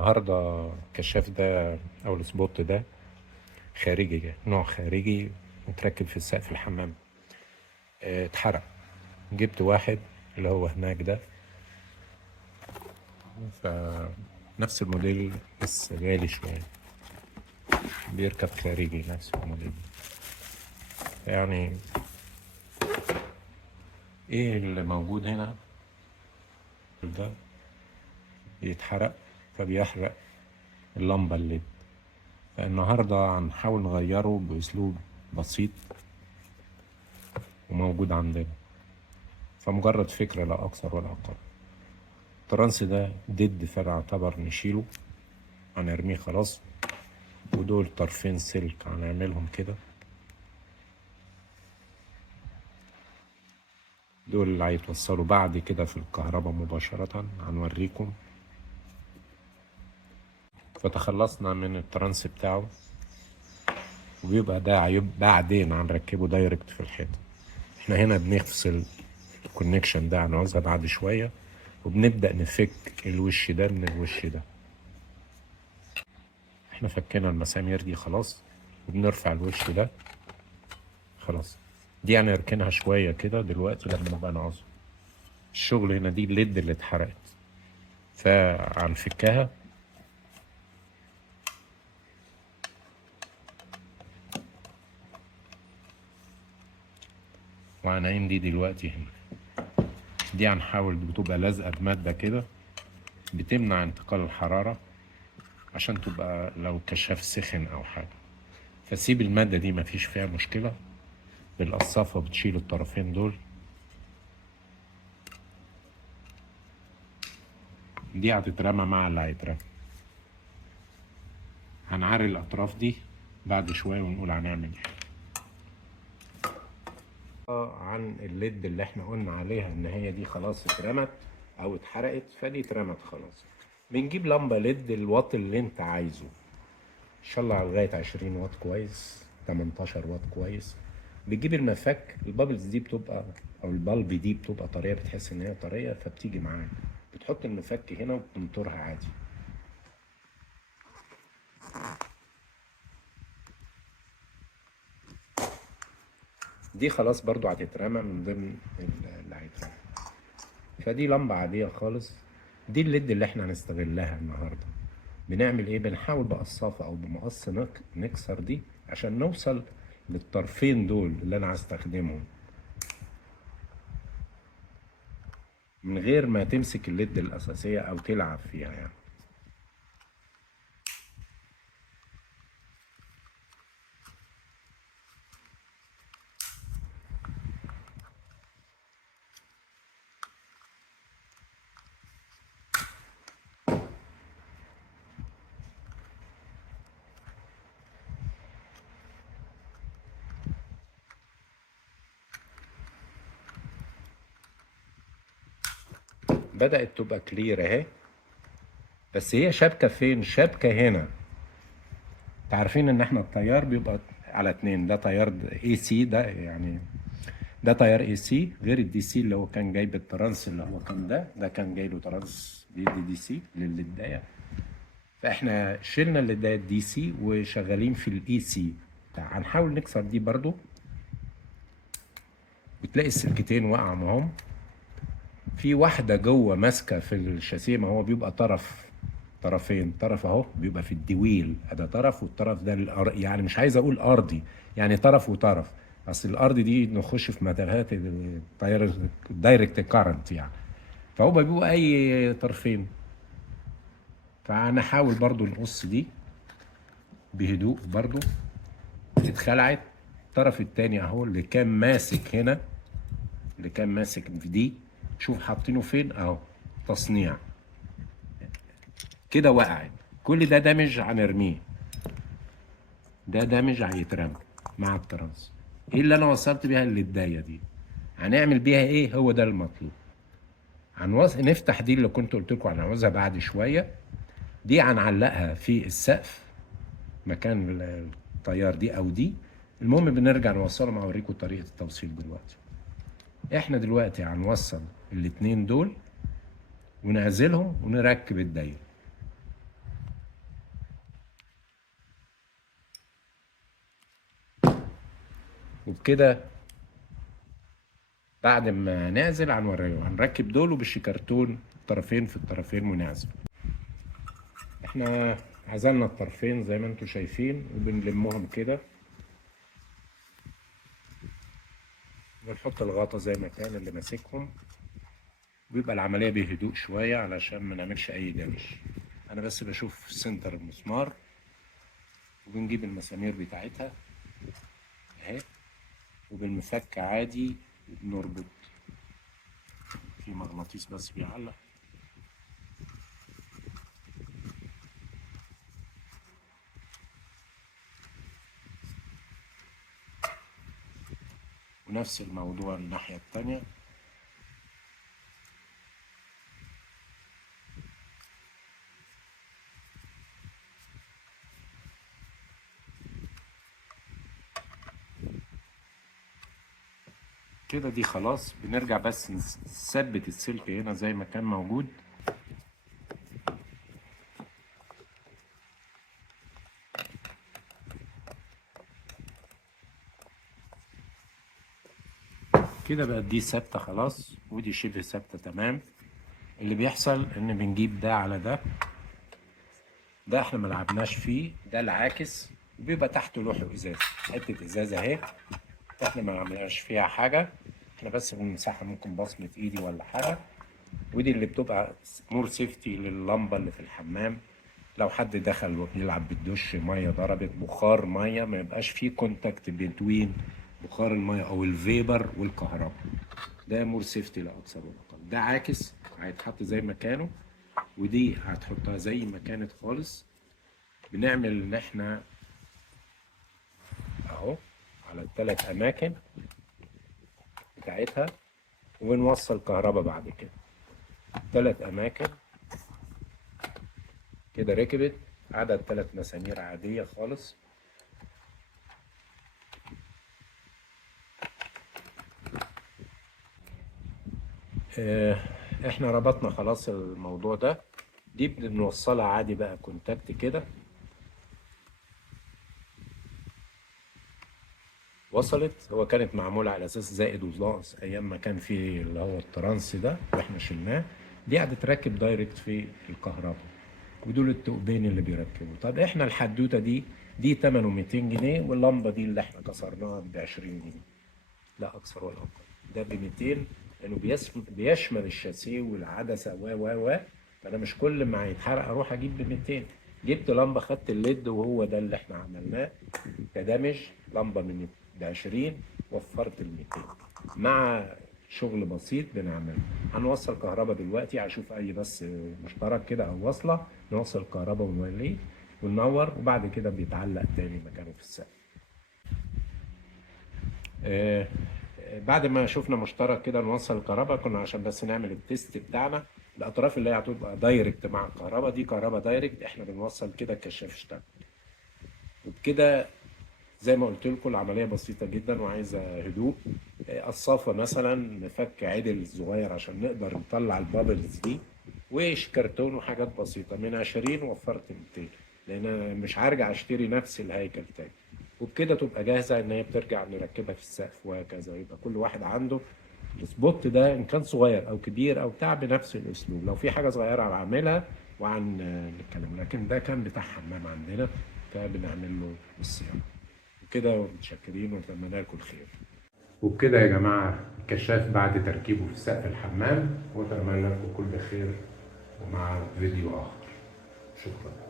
النهارده الكشاف ده او السبوت ده خارجي، نوع خارجي متركب في سقف الحمام. اتحرق. جبت واحد اللي هو هناك ده، فنفس الموديل بس غالي شوية، بيركب خارجي نفس الموديل. يعني ايه اللي موجود هنا ده بيتحرق، فبيحرق اللمبة الليد. فالنهاردة هنحاول نغيره بأسلوب بسيط وموجود عندنا، فمجرد فكرة لا أكثر ولا أقل. الترانس ده ديد، فنعتبر نشيله، هنرميه خلاص. ودول طرفين سلك هنعملهم كده، دول اللي هيتوصلوا بعد كده في الكهرباء مباشرة، هنوريكم. فتخلصنا من الترانس بتاعه، وبيبقى ده عيب بعدين هنركبه دايركت في الحيطة. احنا هنا بنفصل الكونكشن ده، هنعوزها بعد شوية، وبنبدأ نفك الوش ده من الوش ده. احنا فكينا المسامير دي خلاص، وبنرفع الوش ده خلاص. دي هنركنها شوية كده دلوقتي لما نبقى نعوزها. الشغل هنا دي الليد اللي اتحرقت، فهنفكها. وهنعين دي دلوقتي هنا. دي هنحاول بتبقى لازقة بمادة كده بتمنع انتقال الحرارة، عشان تبقى لو الكشاف سخن أو حاجة. فسيب المادة دي مفيش فيها مشكلة. بالقصافة بتشيل الطرفين دول. دي هتترمى مع اللي هيترمى. هنعري الأطراف دي بعد شوية ونقول هنعمل ايه. عن الليد اللي احنا قلنا عليها ان هي دي خلاص اترمت او اتحرقت، فدي اترمت خلاص. بنجيب لمبة ليد الواط اللي انت عايزه، ان شاء الله لغاية 20 واط كويس، 18 واط كويس. بتجيب المفك، البابلز دي بتبقى او البلب دي بتبقى طرية، بتحس ان هي طرية فبتيجي معاك. بتحط المفك هنا وبتنطرها عادي. دي خلاص برضو هتترمى من ضمن اللي هيترمى. فدي لمبة عادية خالص. دي الليد اللي احنا هنستغلها النهاردة. بنعمل ايه؟ بنحاول بقصافة او بمقص نكسر دي عشان نوصل للطرفين دول اللي انا هستخدمهم، من غير ما تمسك الليد الاساسية او تلعب فيها يعني. بدأت تبقى كلير اهي، بس هي شابكة فين؟ شابكة هنا. تعرفين ان احنا التيار بيبقى على اتنين، ده تيار اي سي ده يعني، ده تيار اي سي غير الدي سي اللي هو كان جايب الترانس، اللي هو كان ده كان جاي له ترانس دي سي للداية. فاحنا شلنا الليداية دي سي وشغالين في الاي سي. هنحاول نكسر دي برضو. بتلاقي السلكتين واقعة معاهم، في واحدة جوه ماسكة في الشاسيه، ما هو بيبقى طرفين، طرف اهو بيبقى في الدويل، ده طرف والطرف ده يعني مش عايز اقول ارضي، يعني طرف وطرف. اصل الارض دي نخش في متاهات التيار الدايركت كارنت يعني. فهو بيبقوا اي طرفين. فهنحاول برضو نقص دي بهدوء برضو. اتخلعت. الطرف التاني اهو اللي كان ماسك هنا، اللي كان ماسك في دي، شوف حاطينه فين اهو. تصنيع كده وقعت. كل ده دامج هنرميه، ده دامج هيترمى مع الترانس. ايه اللي انا وصلت بيها للدايه دي؟ هنعمل بيها ايه؟ هو ده المطلوب. نفتح دي اللي كنت قلت لكم هنعوزها بعد شويه. دي هنعلقها في السقف مكان الطيار دي او دي. المهم بنرجع نوصلهم، اوريكم طريقه التوصيل دلوقتي. احنا دلوقتي هنوصل الاتنين دول ونعزلهم ونركب الدايره. وبكده بعد ما نعزل هنوريه، هنركب دول وبالشيكرتون طرفين في الطرفين ونعزل. احنا عزلنا الطرفين زي ما انتم شايفين وبنلمهم كده، بنحط الغطا زي ما كان اللي ماسكهم، ويبقى العملية بهدوء شوية علشان ما نعملش أي دمج. أنا بس بشوف سنتر المسمار، وبنجيب المسامير بتاعتها أهي، وبالمفك عادي بنربط. في مغناطيس بس بيعلق. ونفس الموضوع الناحية التانية. كده دي خلاص، بنرجع بس نثبت السلك هنا زي ما كان موجود. كده بقت دي ثابته خلاص، ودي شبه ثابته تمام. اللي بيحصل ان بنجيب ده على ده احنا ملعبناش فيه، ده العاكس، وبيبقى تحته لوح ازاز، حته ازازه اهي احنا ما عملناش فيها حاجه، احنا بس بنمسحها ممكن بصمه ايدي ولا حاجه. ودي اللي بتبقى مور سيفتي لللمبه اللي في الحمام، لو حد دخل يلعب بالدش ميه ضربت بخار ميه، ما يبقاش فيه كونتاكت بين بخار الميه او الفيبر والكهرباء. ده مور سيفتي لا اكثر ولا اقل. ده عاكس هيتحط زي ما كانوا، ودي هتحطها زي ما كانت خالص. بنعمل ان احنا اهو على الثلاث اماكن بتاعتها، وبنوصل كهرباء بعد كده. 3 اماكن كده ركبت، عدد 3 مسامير عادية خالص. احنا ربطنا خلاص الموضوع ده. دي بنوصلها عادي بقى كونتاكت كده، وصلت. هو كانت معمولة على اساس زائد وناقص ايام ما كان في اللي هو الترانس ده واحنا شلناه. دي هتتركب دايركت في الكهرباء، ودول التوبين اللي بيركبوا. طب احنا الحدوته دي ثمنه 200 جنيه، واللمبه دي اللي احنا كسرناها ب 20 جنيه، لا اكثر ولا اقل. ده ب 200 لانه بيشمل الشاسيه والعدسه و فانا مش كل ما هيتحرق اروح اجيب ب 200. جبت لمبه، خدت الليد، وهو ده اللي احنا عملناه كدمج. لمبه ب 20، وفرت ال 200 مع شغل بسيط بنعمله. هنوصل كهرباء دلوقتي، هشوف اي بس مشترك كده او وصله نوصل كهرباء ونوليه وننور، وبعد كده بيتعلق تاني مكانه في السقف. بعد ما شفنا مشترك كده نوصل الكهرباء، كنا عشان بس نعمل التيست بتاعنا. الاطراف اللي هي هتبقى دايركت مع الكهرباء دي كهرباء دايركت، احنا بنوصل كده الكشاف اشتغل. وبكده زي ما قلت لكم العمليه بسيطه جدا وعايزه هدوء. قصافه مثلا نفك عدل صغير عشان نقدر نطلع البابلز دي، وش كرتون وحاجات بسيطه من 20 وفرت 200، لان أنا مش هرجع اشتري نفس الهيكل تاني. وبكده تبقى جاهزه ان هي بترجع نركبها في السقف وهكذا. يبقى كل واحد عنده السبوت ده ان كان صغير او كبير او بتاع بنفس الاسلوب. لو في حاجه صغيره بعملها وعن نتكلم، لكن ده كان بتاع حمام عندنا فبنعمل له الصيانه. وكده متشكرين ونتمنى لكم الخير. وبكده يا جماعه الكشاف بعد تركيبه في سقف الحمام، واتمنى لكم كل خير، ومع فيديو اخر. شكرا.